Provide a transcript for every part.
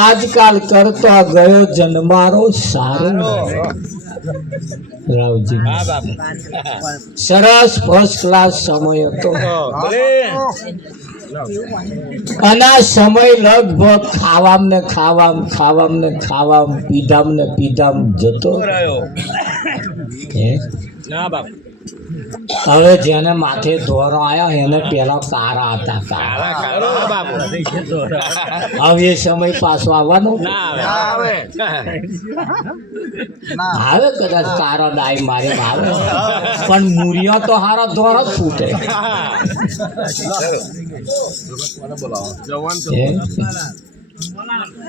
આજકાલ કરતો ગયો જન્મારો સારો રાવજી સરસ ફર્સ્ટ ક્લાસ સમય હતો અને આ સમય લગભગ ખાવામ ને પીધામ જતો હવે જેને માથે ધોરો આવ્યો એને પેલા કારા હતા હવે એ સમય પાછો આવવાનો આવે કદાચ કારો ડાઈ મારે આવે પણ મૂરિયો તો હારો ધોરો જ ફૂટે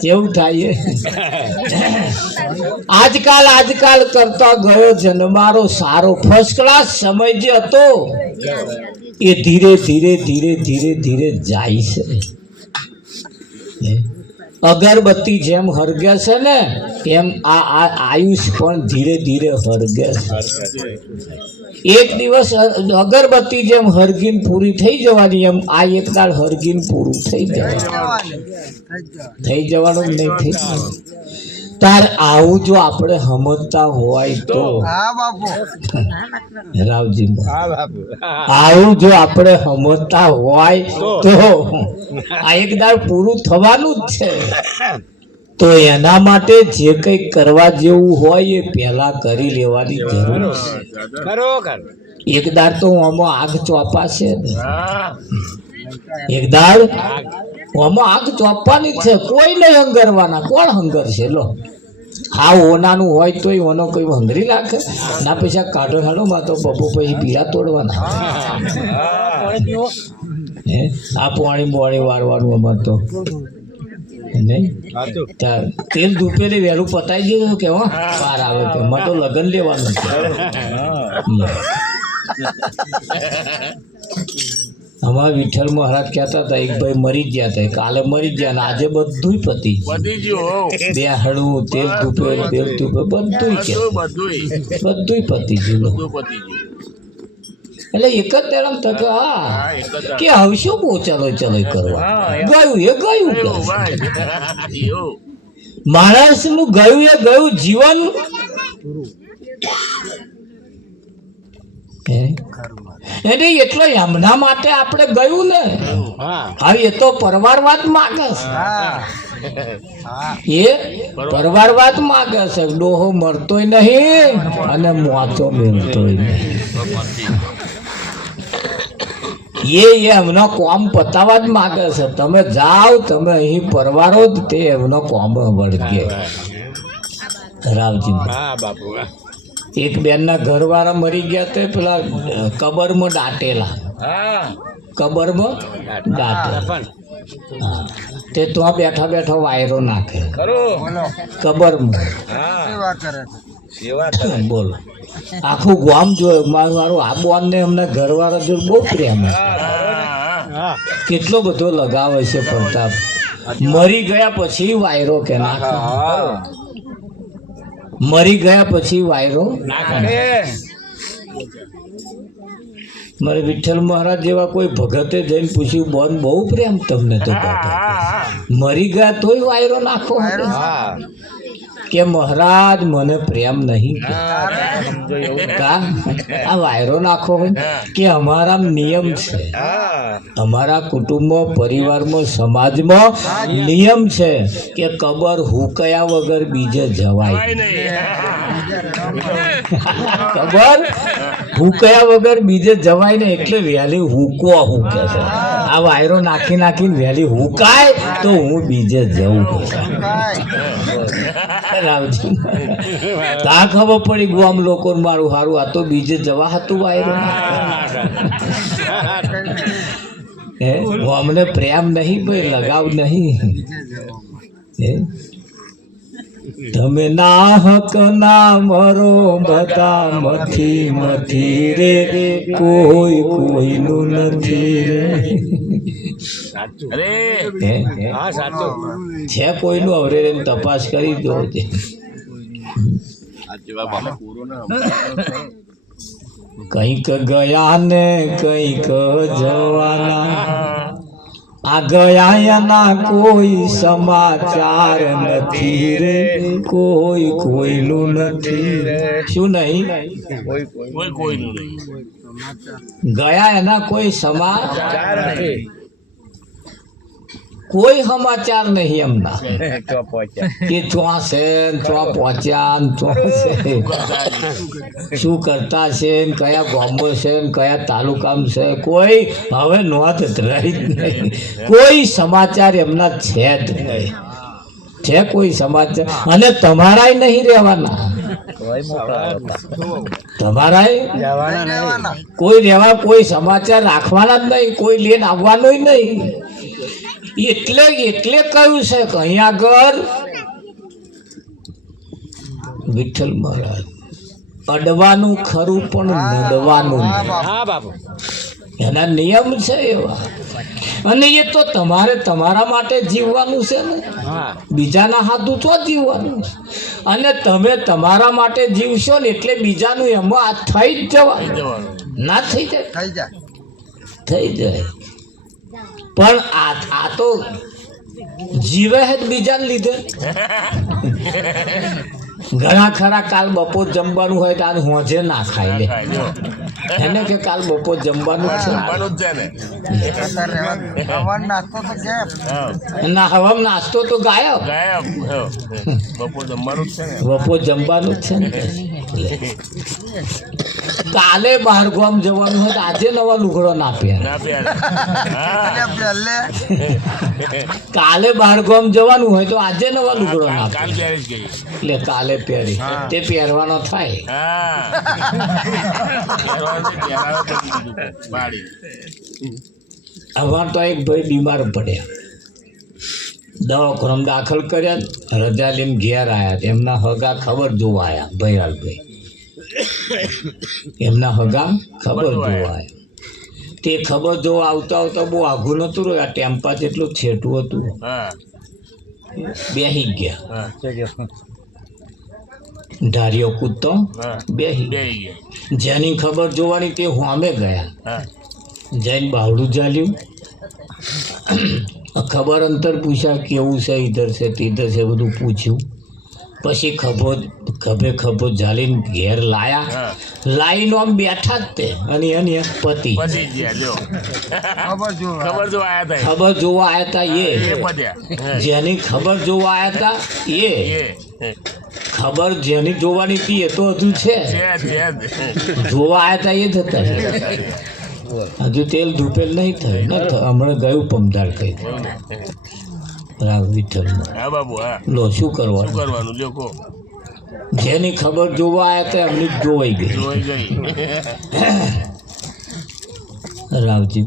કેવું થાય આજકાલ કરતા ગયો જન્મારો સારો ફર્સ્ટ ક્લાસ સમય જે હતો એ ધીરે જાય છે અગરબત્તી જેમ હરગે છે ને એમ આ આયુષ પણ ધીરે હરગે છે એક દિવસ અગરબત્તી જેમ હરગીન પૂરી થઈ જવાની એમ આ એક દાળ હરગીન પૂરું થઈ જવાનું નહીં થઈ તાર આવું જો આપણે સમજતા હોય તો રાવજી આવું જો આપણે સમજતા હોય તો આ એક દાળ પૂરું થવાનું જ છે તો એના માટે જે કંઈ કરવા જેવું હોય એ પહેલા કરી લેવાની જરૂર છે એક દાળ તો આમાં આગ ચોપાશે એક દાળ આમાં આગ ચોપવાની છે કોઈ નહીં હંગરવાના કોણ હંગર છે લો હા ઓનાનું હોય તોય ઓનો કોઈ હંગરી નાખે ના પૈસા કાઢો હાડોમાં તો બબુ પછી પીરા તોડવાના આ પાણી વારવાનું અમાર તો નહીં તેલ ધૂપેલી વહેલું પતાવી દેવું કે પાર આવે કે એમાં તો લગન લેવાનું અમારા વિઠ્ઠલ મહારાજ કહેતા હતા એક ભાઈ મરી ગયા હતા કાલે મરી ગયા ને આજે બધું પતી ગયું બે હળવું તેલ ધૂપે બધું પતી ગયું એટલે એક જ તેરમ તક કે હવે શું બહુ ચલો કરવા ગયું માણસ નું ગયું જીવન એટલે એટલો એમના માટે આપણે ગયું ને હવે એ તો પરવારવાદ માગે છે એ પરવારવાદ માગે છે ડોહો મરતોય નહીં અને મોતો મેળતોય નહીં એ એમનો કોમ પતાવવા જ માગે છે તમે જાઓ તમે અહીં પરવારો જ તે એમનો કોમ વળગે રાવજી એક બેનના ઘરવાળા મરી ગયા તો પેલા કબરમાં દાટેલા તે તો બેઠા વાયરો નાખે કબરમાં બોલો આખું ગામ જોયું મારું આ બોન ને અમને ઘરવાળા જોડે બહુ પ્રેમ કેટલો બધો લગાવે છે પ્રતાપ મરી ગયા પછી વાયરો કે નાખે મરી ગયા પછી વાયરો મારે વિઠ્ઠલ મહારાજ જેવા કોઈ ભગતે જઈને પૂછ્યું બોન બહુ પ્રેમ તમને તો મરી ગયા તોય વાયરો નાખો કે મહારાજ મને પ્રેમ નહીં આ વાયરો નાખો કે અમારા નિયમ છે અમારા કુટુંબમાં પરિવારમાં સમાજમાં નિયમ છે કે કબર હુકયા વગર બીજે જવાય કબર હુકયા વગર બીજે જવાય ને એટલે વહેલી હુકે છે આ વાયરો નાખીને વહેલી હુકાય તો હું બીજે જવું રાવજી તા ખબર પડી ગામ લોકો મારું સારું આ તો બીજે જવા હતું વાયરો અમને પ્રેમ નહીં ભાઈ લગાવ નહીં તમે ના હક ના મરો બધા મથી રે કોઈનું નથી રે છે કોઈનું અવરે તપાસ કરી દો કંઈક ગયા ને કંઈક જવાના આ આ ગયા એના કોઈ સમાચાર નથી રે, કોઈ કોઈનું નથી રે. શું નહીં? કોઈનું નહીં. ગયા એના કોઈ સમાચાર નથી, કોઈ સમાચાર નહીં એમના કે ચોં છે ને ચોં પહોંચ્યા ને ચોં છે, શું કરતા છે ને કયા ગામો છે ને કયા તાલુકામાં છે, કોઈ હવે નોંધ જ રહી જ નહીં. કોઈ સમાચાર એમના છે જ નહીં. છે કોઈ સમાચાર? અને તમારાય નહીં રહેવાના, તમારાય કોઈ રહેવા, કોઈ સમાચાર રાખવાના જ નહીં, કોઈ લઈને આવવાનું નહીં. એટલે કહ્યું છે કે અહીંયા આગળ વિઠ્ઠલ મહારાજ અડવાનું ખરું પણ નડવાનું નહીં. એના નિયમ છે એવા. અને એ તો તમારે તમારા માટે જીવવાનું છે ને, બીજાના હાથું તો જીવવાનું છે. અને તમે તમારા માટે જીવશો ને એટલે બીજાનું એમાં આ થઈ જ જવાનું. ના થઈ જાય? થઈ જાય. પણ આ તો જીવે જ બીજાને લીધે. ઘણા ખરા કાલ બપોર જમવાનું હોય તો આજ હોજે ના ખાઈ લે, એને કે કાલ બપોર જમવાનું છે ના, હવા નાસ્તો તો ગાયબ. બપોર જમવાનું જ છે ને. કાલે બહાર ગામ જવાનું હોય તો આજે નવા લુગડો ના પહેરે. કાલે બહાર ગામ જવાનું હોય તો આજે નવા લુગડો ના પહેરે, એટલે કાલે પહેરી તે પહેરવાનો થાય. હવે તો એક ભાઈ બીમાર પડ્યા, દવાખાનામાં દાખલ કર્યા, રજા લઈને ઘેર આવ્યા. એમના હગા ખબર જોવા આવ્યા, ભૈરાલભાઈ એમના હગા ખબર જોવા આવ્યા. તે ખબર જોવા આવતા આવતા બહુ આઘું નતું રહ્યું, આ ટેમ્પા જેટલું છેટું હતું. બેસી ગયા, ધાર્યો કૂદતો બેસી ગયા. જેની ખબર જોવાની તે હોમે ગયા, જઈને બાવડું ચાલ્યું, ખબર અંતર પૂછ્યા કેવું છે, ઈધર છે તીધર છે બધું પૂછ્યું. પછી ખભે ઝાલીને ઘેર લાયા. લાઈનો આમ બેઠા જ તે, અને એની પતિ ખબર જોવા આવ્યા હતા. જેની ખબર જોવા આવ્યા હતા ખબર જેની જોવાની હતી એ તો હજુ છે, જોવા આવ્યા હતા એ જ હતા. હજુ તેલ ધૂપેલ નહીં થયું, હમણાં ગયું પમદાર કઈ વિઠ્ઠલમાં. લો શું કરવાનું? જેની ખબર જોવા આવ્યા હતા એમની જોવાઈ ગઈ. રાવજી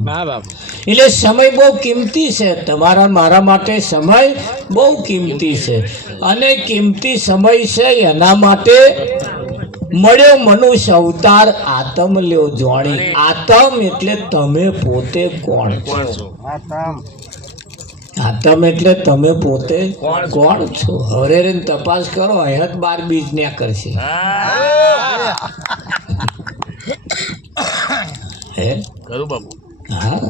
એટલે સમય બહુ કિંમતી છે, તમારા મારા માટે સમય બહુ કિંમતી છે. અને કિંમતી સમય છે એના માટે મળ્યો મનુષ્ય અવતાર, આતમ લ્યો જોણી. આતમ એટલે તમે પોતે કોણ છો? આતમ એટલે તમે પોતે કોણ છો? હવે તપાસ કરો, અહીંયા 12 બીજ ને કરશે. હે બાપુ? હા,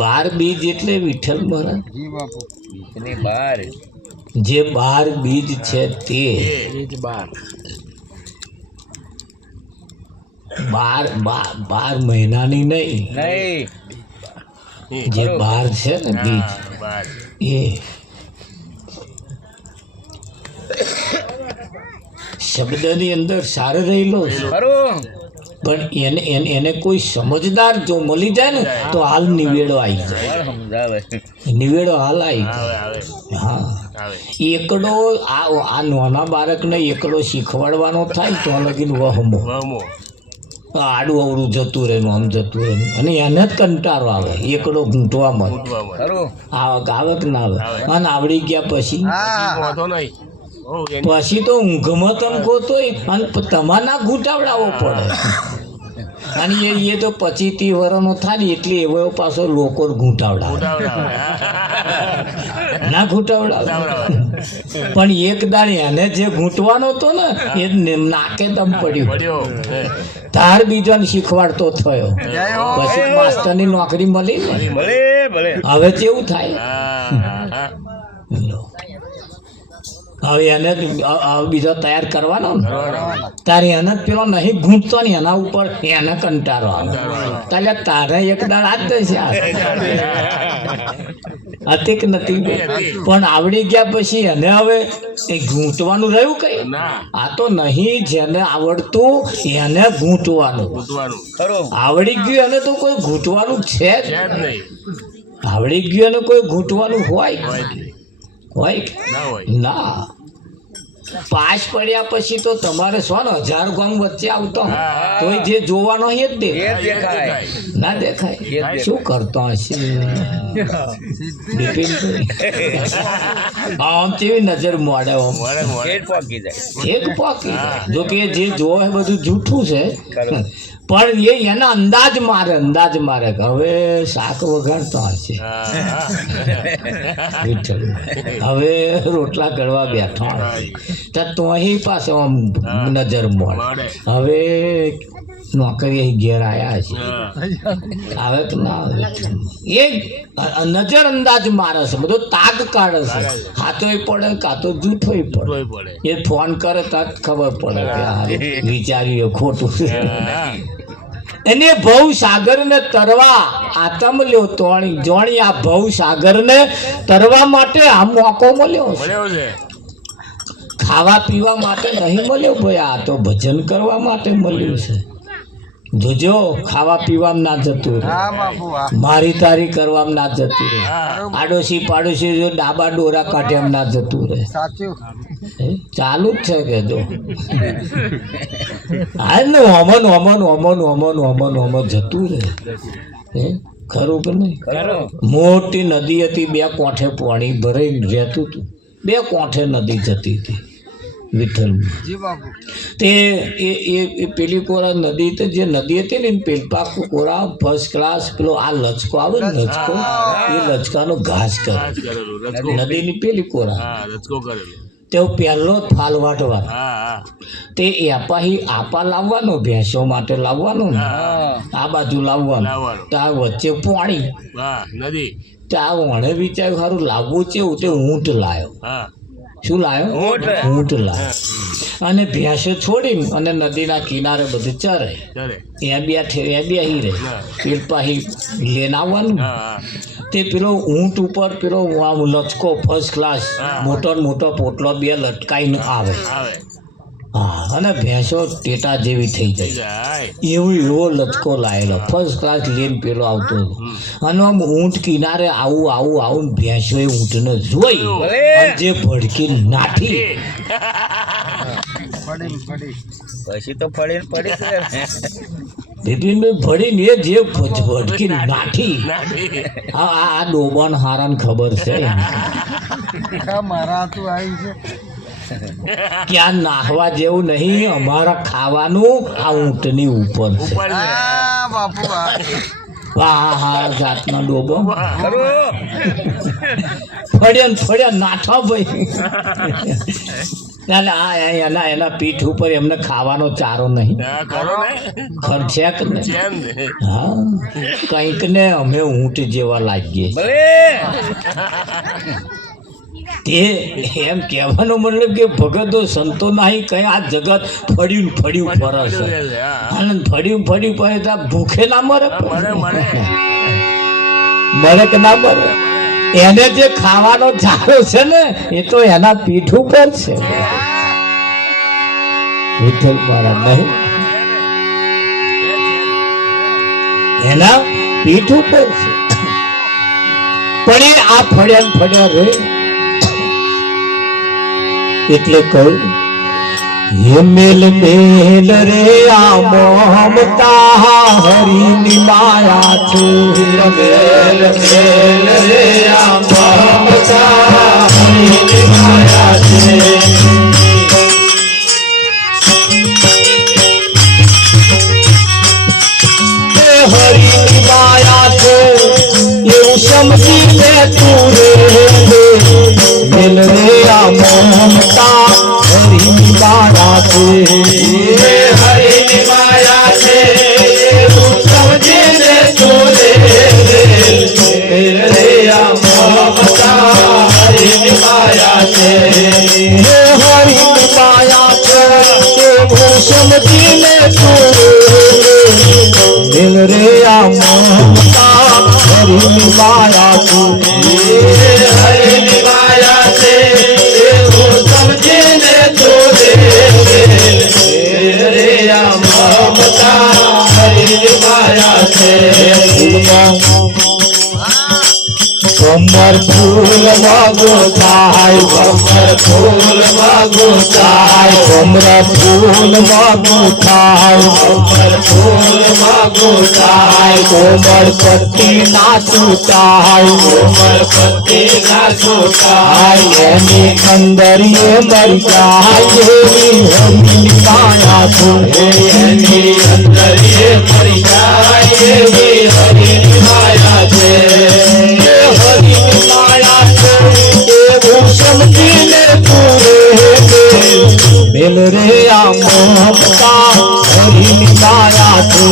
12 બીજ એટલે વિઠ્ઠલ મહારાજ જે 12 બીજ છે તે 12 મહિનાની નહીં, જે 12 છે ને બીજ એ શબ્દની અંદર સાર રહેલો છે. પણ એને કોઈ સમજદાર જો મળી જાય ને તો હાલ નિવેડો આવી જાય. નિવેડો હાલ આવી જાય. હા, એકડો આ નાના બાળકને એકડો શીખવાડવાનો થાય તો લગીને વહમો આડું અવડું જતું રહેનું, આમ જતું રહેનું, અને એને જ કંટાળો આવે એકડો ઘૂંટવામાં. આવે કે ના આવે? અને આવડી ગયા પછી તો ઊંઘમાં તમે ગોતો અને તમારે ના ઘૂંટાવડાવવો પડે. અને એ તો 25-30 વર્ષનો થાય ને એટલે એવો પાછો લોકો ઘૂંટાવડા ના ઘૂંટાવડા પણ એક દાડી એને જે ઘૂંટવાનો હતો ને એ નાકે દમ પડ્યો તાર બીજાને શીખવાડતો થયો પછી માસ્ટરની નોકરી મળી ને હવે કેવું થાય હવે એને બીજો તૈયાર કરવાનો ને તારે એને પેલો નહીં ઘૂંટતો ને એના ઉપર એને કંટાળો આવે તારે તારે એક દાડ હાથ દેશે હતી કે નથી પણ આવડી ગયા પછી એને હવે એ ઘૂંટવાનું રહ્યું કઈ આ તો નહીં જેને આવડતું એને ઘૂંટવાનું આવડી ગયું એને તો કોઈ ઘૂંટવાનું છે જ આવડી ગયું એને કોઈ ઘૂંટવાનું હોય ના પાસ પડ્યા પછી તો તમારે 1000 ગામ વચ્ચે આવતો તો જે જોવાનો એ જ ના દેખાય શું કરતો હશે આમ કેવી નજર મોડે ઠેક પોકી જો કે જે જોવે બધું જૂઠું છે પણ એના અંદાજ મારે હવે શાક વઘારતો હશે હવે રોટલા કરવા બેઠો તો અહીં પાસે આમ નજર મોડે હવે નોકરી અહીં ઘેર આવ્યા છે આવે કે ના આવે એ નજર અંદાજ મારે છે બધો તાગ કાઢે છે હાથોય પડે કાં તો જૂઠોય પડે એ ફોન કરે તો ખબર પડે કે આ વિચાર્યું ખોટું છે એને ભવ સાગર ને તરવા આતમ લ્યો તોણી જોણી આ ભવ સાગર ને તરવા માટે આ મોકો મળ્યો છે ખાવા પીવા માટે નહીં મળ્યો ભાઈ આ તો ભજન કરવા માટે મળ્યું છે જોજો ખાવા પીવામાં ના જતું રહે મારી તારી કરવામાં ના જતું રહે આડોશી પાડોશી જો ડાબા ડોરા કાઢ્યા ના જતું રહે ચાલુ જ છે કે જો હા ને હોમન જતું રહે ખરું કે નહીં મોટી નદી હતી 2 કોઠે પાણી ભરાઈ રહેતું હતું 2 કોઠે નદી જતી હતી વિઠ્ઠલ તે એ પેલી કોરા નદી તો જે નદી હતી ને પેલપા કોરા ફર્સ્ટ ક્લાસ પેલો આ લચકો આવે ને લચકો એ લચકાનો ઘાસ કરે નદીની પેલી કોરા તે પહેલો ફાલ વાટવા તે આપા લાવવાનો ભેંસો માટે લાવવાનો ને આ બાજુ લાવવાનો ત્યાં વચ્ચે પાણી નદી ત્યાં વણે વિચાર્યું સારું લાવવું છે તે ઊંટ લાવ્યો શું લાવ્યો ઊંટ લાવ્યો અને ભેંસો છોડી અને નદીના કિનારે બધું ચરે એ બેહી રહે પેલ પાહી લઈને આવવાનું તે પેલો ઊંટ ઉપર પેલો લચકો ફર્સ્ટ ક્લાસ મોટો પોટલો 2 લટકાઈને આવે હા અને ભેંસો ટેટા જેવી થઈ જાય એવો લચકો લાયેલો ફર્સ્ટ ક્લાસ લઈને પેલો આવતો હતો અને આમ ઊંટ કિનારે આવું ભેંસો એ ઊંટને જોઈ જે ભડકી નાઠી પછી તો પડી બિપિનભાઈ ભડીને એ જે ભડકી નાઠી આ ડોબાન હારાને ખબર છે મારા તું આવી છે ક્યાં નાહવા જેવું નહીં અમારા ખાવાનું આ ઊંટની ઉપર છે બાપુ હા જાતનો ડોબો ફળ્યા નાઠો ભાઈ એના પીઠ ઉપર એમને ખાવાનો ચારો નહીં ખર્ચે કે નહીં હા કંઈક ને અમે ઊંટ જેવા લાગીએ તે એમ કહેવાનો મતલબ કે ભગતો સંતો નહીં કઈ આ જગત ફળ્યું ફરે છે અને ફળ્યું ફરે તો ભૂખે ના મરે કે ના મરે એને જે ખાવાનો ચારો છે ને એ તો એના પીઠ ઉપર છે વિઠ્ઠલ મહારાજ નહીં એના પીઠ ઉપર છે પણ એ આ ફળ્યા રે એટલે કહું હે મેલ રે આ મમતા હરિની માયા છે મેલ રે આ મમતા હરિની માયા છે समझीने तू रे मिल रे आ ममता हरि माया से हरि माया से समझीने तू रे मिल रे आ ममता हरि माया से हरि माया से समझीने तू मिल रे आ ममता हरि माया तू हरि माया से समझीने तू रे आ ममता हरि माया से कमर फूल मागो चाय कमर फूल मागो चाय कमर फूल मागो चाय कमर फूल मागो चाय कोमर पत्ती नाचो चाय कोमर पत्ती नाचो चाय यानी अंदर ये मर जाए हरि माया तो यानी अंदर ये मर जाए हरि माया से हरि माया से समझीने तू मिल रे आ ममता हरि माया से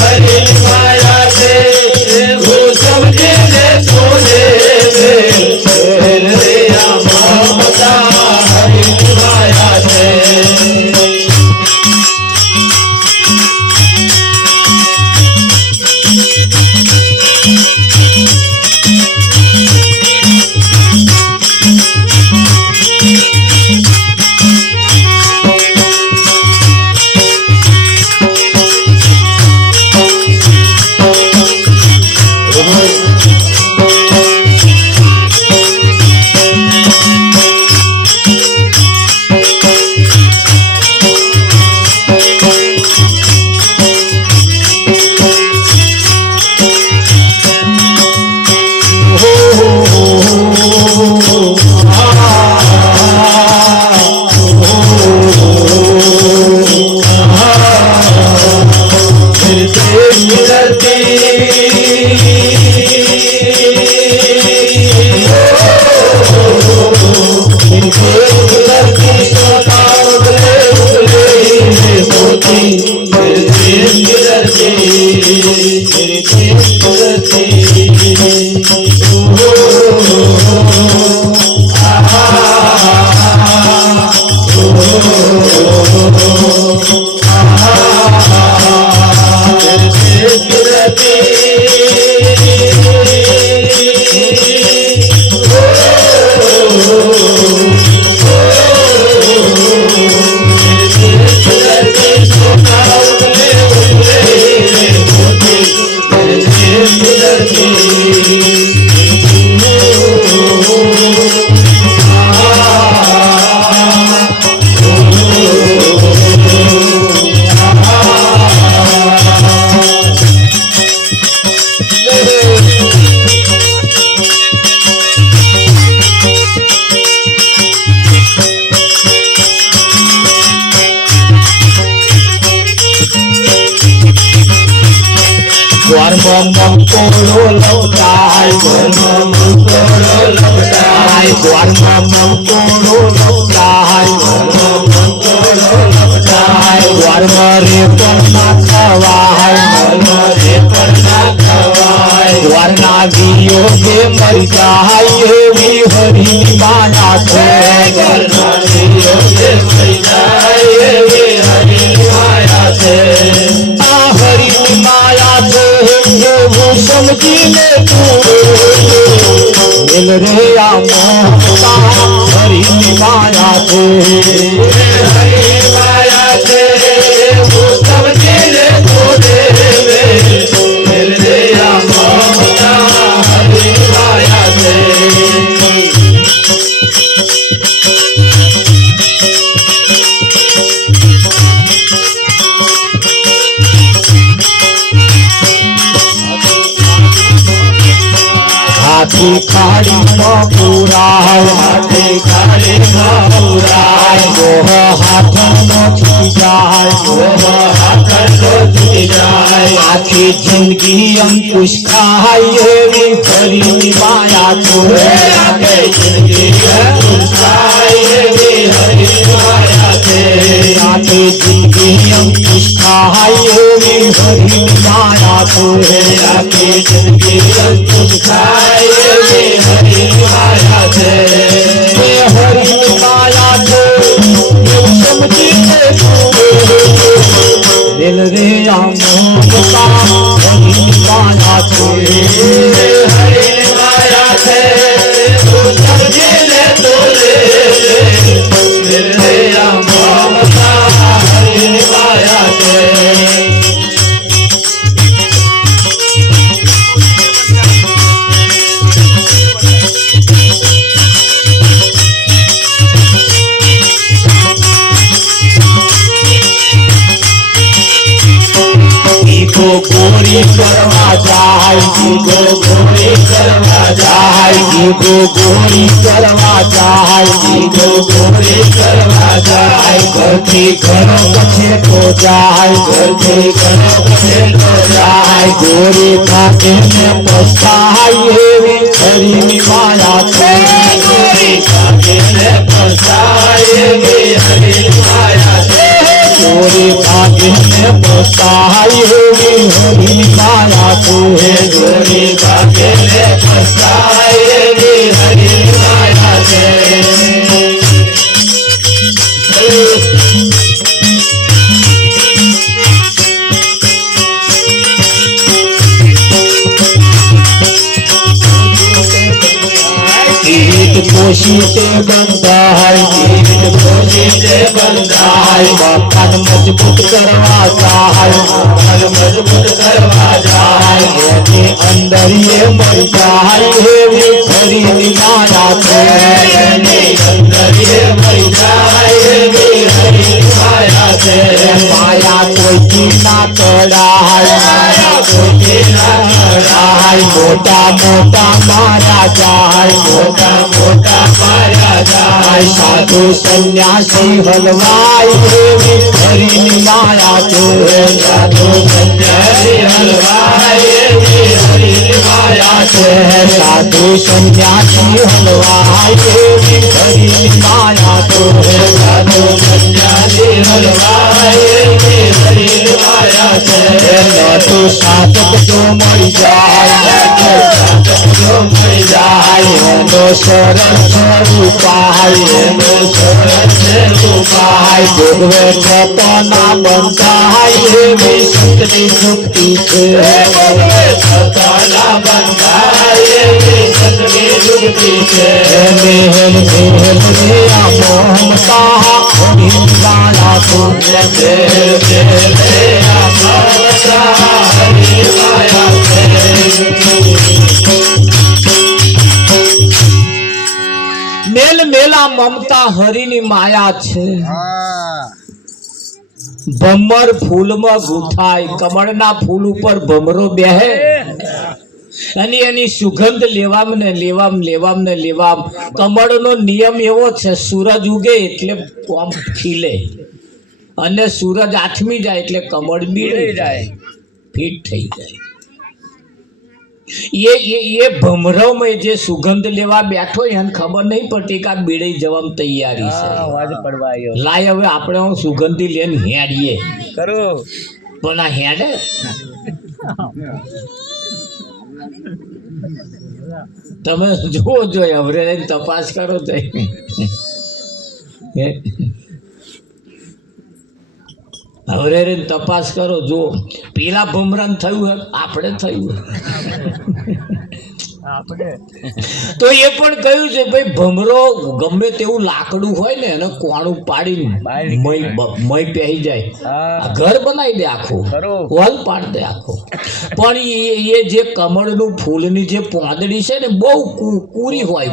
हरि माया से समझीने तू मिल रे आ ममता हरि माया से મંકોડો લપટાય ઘરમાં મંકોડો લપટાય દ્વારમાં મંકોડો લપટાય ઘરમાં મંકોડો લપટાય દ્વારમાં રે પણ ના ખવાય ઘરમાં રે પણ ના ખવાય દ્વારના ગીયો કે મરી જાય એવી હરિની માયા છે ઘરના ગીયો કે મરી જાય એવી હરિની માયા છે આ હરિની માયા છે समझीने तू मिल रे आ ममता हरि माया से हरि माया से समझीने तू मिल रे आ ममता हरि माया से हाथ હાથી ખાડીમાં પુરાય હાથી ખાડીમાં પુરાય મોહ હાથનો છૂટી જાય મોહ હાથનો છૂટી જાય આખી જિંદગી અંકુશ ખાય એવી હરિની માયા છે આખી જિંદગી અંકુશ ખાય એવી હરિની માયા છે આખી જિંદગી અંકુશ ખાય એવી હરિની માયા છે આખી જિંદગી અંકુશ ખાય એવી હરિની માયા છે એ હરિની માયા છે એવું સમજીને દિલ રે આમોતા હરિની માયા છે હરિની માયા છે તું સમજીને તો લે દિલ રે આમોતા હરિની માયા છે ગોરી કરવા જાય ગોરી કરવા જાય ગોરી કરવા જાય ગોરી કરવા જાય ઘરથી ઘરો કછે તો જાય ઘરથી ઘરો કછે તો જાય ગોરી ખાતે ને પસ્તાય એવી હરિની માયા છે ગોરી ખાતે ને પસ્તાય એવી હરિની માયા છે ગોરી ખાતે ને પસ્તાય એવી હરિની માયા છે ગોરી ખાતે ને પસ્તાય એવી હરિની માયા છે પોષિતે બંધાય જીવિત પોષિતે બંધાય મકાન મજબૂત કરવા જાય મકાન મજબૂત કરવા જાય એની અંદર એ મરી જાય એવી હરિની માયા છે એની અંદર એ મરી જાય એવી હરિની માયા છે માયા કોઈથી ના તડાય માયા કોઈથી ના તડાય મોટા મોટા મારા જાય મોટા મોટા મારા જાય સાધુ સંન્યાસી હલવાય એવી હરિની માયા છે સાધુ સંન્યાસી હલવાય એવી હરિની માયા છે સાધુ સંન્યાસી હલવાય એવી હરિની માયા છે સાધુ સંન્યાસી હલવાય એવી હરિની માયા છે નતો સાધક જો મળી જાય જો મળી જાય એનો શરણ સ્વરૂપાય એનો શરણ સ્વરૂપાય ભોગવે થતા બંધાય એવી સંતની મુક્તિ છે ભોગવે થતા બંધાય એવી સંતની મુક્તિ છે મેહલ મેહલ રે આ મોહમતા હરિની માયા તું મેહલ મેહલ રે આ મોહમતા હરિની માયા મેલ મેલા મમતા હરિની માયા છે ભમર ફૂલમાં ગુથાય કમળના ફૂલ ઉપર ભમરો બેહે અને એની સુગંધ લેવામ ને લેવામ કમળનો નિયમ એવો છે સૂરજ ઉગે એટલે કોમ ખીલે અને સૂરજ આથમી જાય એટલે કમળ બીડી જાય ફીટ થઈ જાય ये भमरव में जे सुगंध लेवा बैठो એને ખબર નહીં પડતી કે આ બીડી જવામાં તૈયારી છે અવાજ પડવાયો લાય હવે આપણે સુગંધી લઈને હેડીએ કરો પણ આ હેડે તમે જુઓ જોઈએ હવે તપાસ કરો તો હવે તપાસ કરો જો પેલા ભમરાન થયું આપણે થયું તો એ પણ કહ્યું છે ભાઈ ભમરો ગમે તેવું લાકડું હોય ને એને કોણું પાડીને મય પહેરી જાય ઘર બનાવી દે આખું હોલ પાડી દે આખો પણ એ જે કમળનું ફૂલની જે પોંદડી છે ને બહુ કૂરી હોય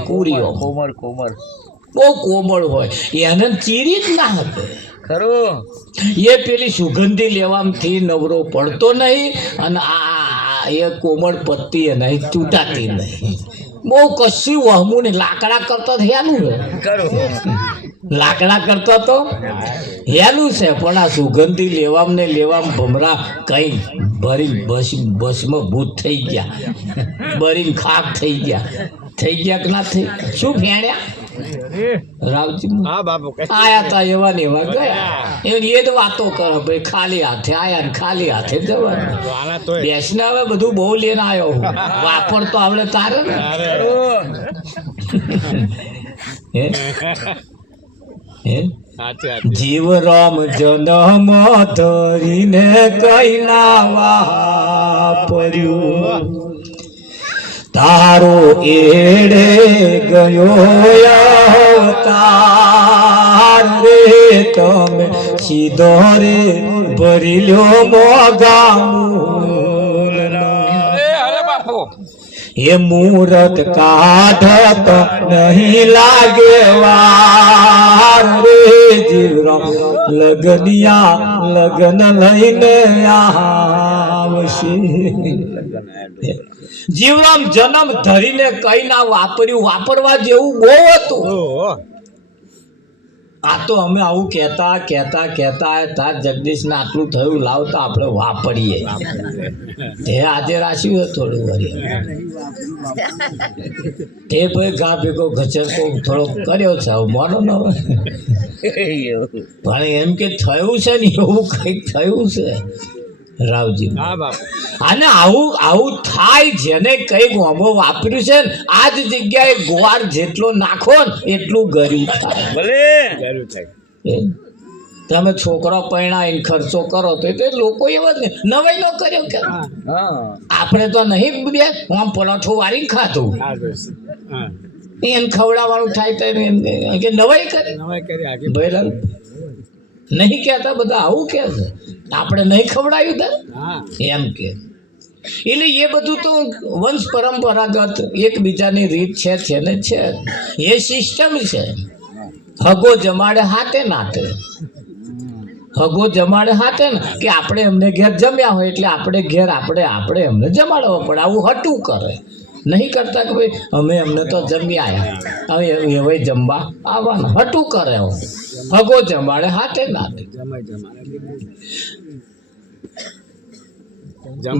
બહુ કોમળ હોય એને ચીરી જ ના હતી ખરું એ પેલી સુગંધી લેવાથી નવરો પડતો નહીં અને આ એ કોમળ પત્તી નહીં તૂટાતી નહીં બહુ કશું વહમું ને લાકડા કરતો હેલું ને કરું લાકડા કરતો તો હેલું છે પણ આ સુગંધી લેવામ ને લેવામ ભમરા કઈ ભરી બસમાં ભૂત થઈ ગયા ભરીને ખાક થઈ ગયા કે ના થઈ શું ફેણ્યા રાવજી હા બાપુ આયા તા એવા ને એવા ગયા એ જ વાતો કરો ભાઈ ખાલી હાથે આયા ને ખાલી હાથે જવાનું આના તો બેસને હવે બધું બહુ લઈને આવ્યો હું વાપર તો આવડે તારે ને હે? હે? સાચી વાત જીવ રામ જન્મ ધરીને કઈ ના વાપર્યું તારો એડે ગયો અવતાર રે તમે સીધો રે ભરી લ્યો મોગા મૂલનો. અરે બાપુ એ મુહૂર્ત કાઢત નહીં લાગે વાર રે જીવરામ લગન લઈને આવશે. જીવરામ જન્મ ધરીને કઈ ના વાપર્યું વાપરવા જેવું બહુ હતું. ઓહો આ તો અમે આવું કહેતા તાર જગદીશને આટલું થયું લાવતા આપણે વાપરીએ તે આજે રાખ્યું છે થોડું વળી તે ભાઈ ગા ભેગો ગચરકો થોડો કર્યો છે હવે મોનો ન હોય. પણ એમ કે થયું છે ને એવું કંઈક થયું છે રાવજી. હા બાપુ અને આવું થાય જેને કઈ ગોમો વાપર્યું છે ને આ જ જગ્યાએ ગોવાર જેટલો નાખો ને એટલું ગર્યું થાય. ભલે જરૂર થાય એ તમે છોકરો પરણાવીને ખર્ચો કરો તો એ લોકો એવા જ ને નવાઈ નો કર્યો કે હા આપણે તો નહીં બે આમ પરોઠો વાળીને ખાધું હા દોસ્ત હા એને ખવડાવવાનું થાય તો એમ કે નવાઈ કરી નવાઈ કરી આગળ ભૈલાલ નહીં કહેતા બધા આવું કે છે આપણે નહીં ખવડાવ્યું તા હા એમ કે એટલે એ બધું તો વંશ પરંપરાગત એકબીજાની રીત છે ને છે એ સિસ્ટમ છે. હગો જમાડે હાથે નાતે હગો જમાડે હાથે ને કે આપણે એમને ઘેર જમ્યા હોય એટલે આપણે ઘેર આપણે એમને જમાડવા પડે. આવું હટું કરે નહીં કરતા કે ભાઈ અમે એમને તો જમી આવ્યા હવે એવાય જમવા આવવાના હટું કરે. હગો જમાડે હાથે નાતે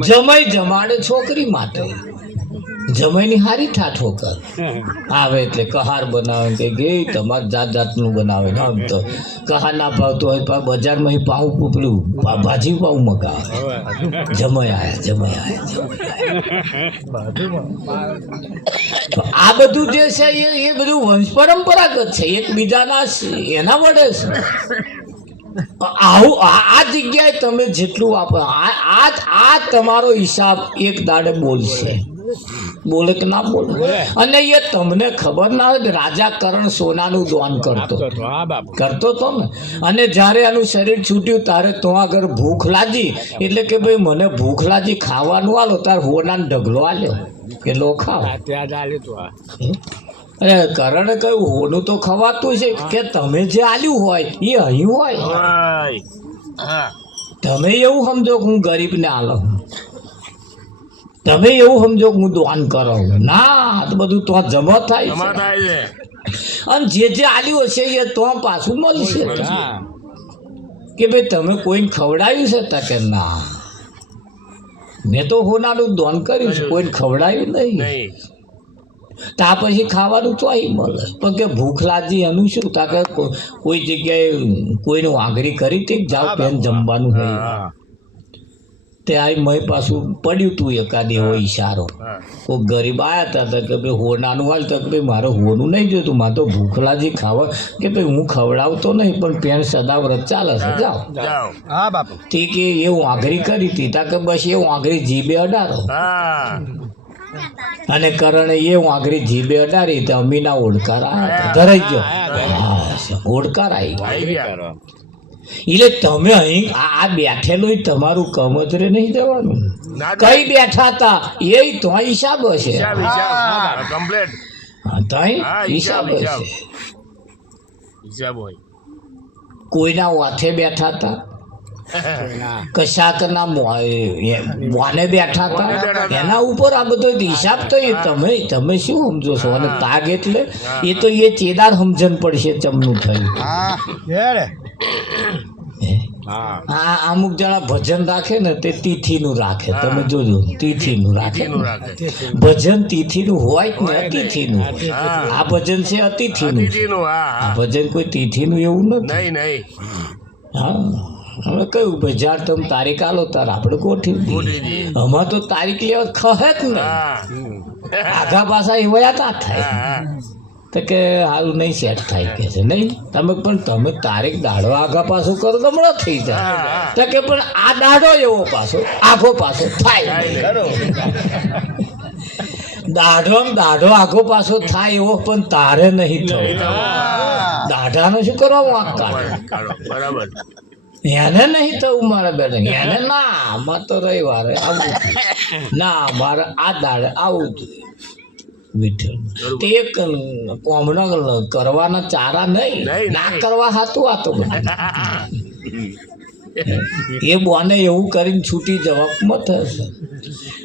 જમાઈ જમાડે છોકરી માટે જમાઈની હારી ઠાઠોકર આવે એટલે કહાર બનાવે કે ગઈ તમારે જાતનું બનાવે ને આમ તો કહાર ના ભાવતું હોય પણ બજારમાં પાઉં પૂપડ્યું ભાજી પાઉં મગાવે જમાઈ આયા આ બધું જે છે એ બધું વંશ પરંપરાગત છે એકબીજાના એના વડે છે. આવું આ જગ્યાએ તમે જેટલું વાપરો આ તમારો હિસાબ એક દાડે બોલશે બોલે કે ના બોલે. અને એ તમને ખબર ના હોય રાજા કરણ સોનાનું દાન કરતો હા બાપુ તો ને અને જ્યારે આનું શરીર છૂટ્યું ત્યારે તો આગળ ભૂખ લાગી એટલે કે ભાઈ મને ભૂખ લાગી ખાવાનું આલો તાર હોનાનો ઢગલો આલ્યો કે લો ખાવ. ત્યાં જ આલ્યું તું અરે કરણે કહ્યું હોનું તો ખવાતું છે કે તમે જે આલ્યું હોય એ અહીં હોય. હા તમે એવું સમજો કે હું ગરીબને આલો તમે એવું સમજો કે હું દાન કરો ના તો બધું તો જમા થાય છે. અને જે આલ્યું હશે એ તો પાછું મળશે કે ભાઈ તમે કોઈને ખવડાવ્યું છે તા કે ના મેં તો હોનાનું દાન કર્યું છે કોઈને ખવડાવ્યું નહીં. તા પછી ખાવાનું તો અહીં મળે પણ કે ભૂખ લાગી એનું શું તા કે કોઈ જગ્યાએ કોઈનું આંગળી કરી હતી જાઓ પેન જમવાનું હોય તે આ મય પાછું પડ્યું તું એકાદ એવો ઈશારો કોઈ ગરીબ આવ્યા હતા કે ભાઈ હોનાનું હાલ તો કે ભાઈ મારે હોનું નહીં જોઈતું મારે તો ભૂખ લાગી ખાવા કે ભાઈ હું ખવડાવતો નહીં પણ પેન સદાવ્રત ચાલે છે જાઓ. હા બાપુ તે કે એવું આંગળી કરી હતી તા કે બસ એવું આંગળી જીભે અડાડો અને કરણે એ આંગળી જીભે અડાડી તો અમીના ઓળકાર આવ્યા ધરાઈ ગયો ઓળકાર આવી ગયો. એટલે તમે અહીં આ બેઠેલું તમારું કમતરે નહીં જવાનું કઈ બેઠા હતા એ તો હિસાબ હશે હિસાબ હશે કોઈના વાથે બેઠા હતા કશાકના મોને બેઠા હતા એના ઉપર આ બધો હિસાબ તો એ તમે શું સમજો છો? અને તાગ એટલે એ તો એ ચેદાર સમજણ પડશે ચમનું થયું. હા આ અમુક જણા ભજન રાખે ને તે તિથિનું રાખે, તમે જોજો તિથિનું રાખે. ભજન તિથિનું હોય જ ને અતિથિનું. આ ભજન છે અતિથિનું. આ ભજન કોઈ તિથિનું એવું નથી. હા, હવે કયું બજાર તમે તારીખ આલો તાર આપણે ગોઠવી. આમાં તો તારીખ લેવા ખહે જ ને, આઘા પાછા એવા ના થાય તો કે હારું નહીં સેટ થાય કે છે નહીં. તમે તારીખ દાડો આઘા પાછું કરો તો હમણાં થઈ જાય તો કે પણ આ દાડો એવો પાછો આઘો પાછો થાય. દાઢો આઘો પાછો થાય એવો પણ તારે નહીં થયો. દાઢાનો શું કરવા વાંક કાઢો? બરાબર. એને નહીં થવું મારા બેટા, એને ના આમાં તો રવિવારે આવું ના, મારે આ દાડે આવું જોઈએ. વિઠ્ઠલ તે કોમના કરવાના ચારા નહીં, ના કરવા હાતું આ તો એ બોને એવું કરીને છૂટી જવામાં થશે.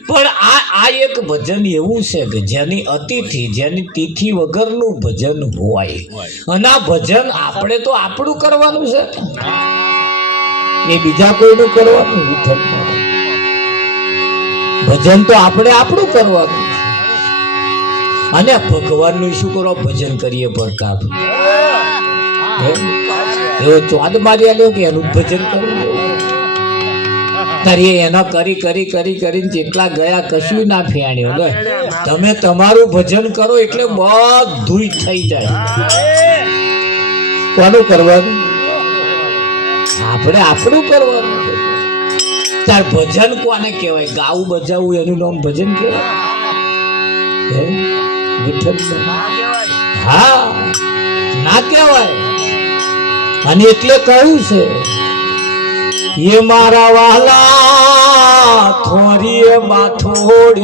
પણ આ એક ભજન એવું છે કે જેની અતિથિ જેની તિથિ વગરનું ભજન હોય. અને આ ભજન આપણે તો આપણું કરવાનું છે, એ બીજા કોઈનું કરવાનું. વિઠ્ઠલ ભજન તો આપણે આપણું કરવાનું છે. અને ભગવાનનું શું કરો? ભજન કરીએ પડતા એવો ચોદ મારી આલ્યો કે એનું ભજન કરવું કરીએ. એના કરીને જેટલા ગયા કશું ના ફેણ્યો ને. તમે તમારું ભજન કરો એટલે બધું થઈ જાય. કોનું કરવાનું? આપણે આપણું કરવાનું. તાર ભજન કોને કહેવાય? ગાવું બજાવવું એનું નામ ભજન કહેવાય? હા, ના કહેવાય. અને એટલે કહ્યું છે એ મારા વાલા થોરી બાથોડી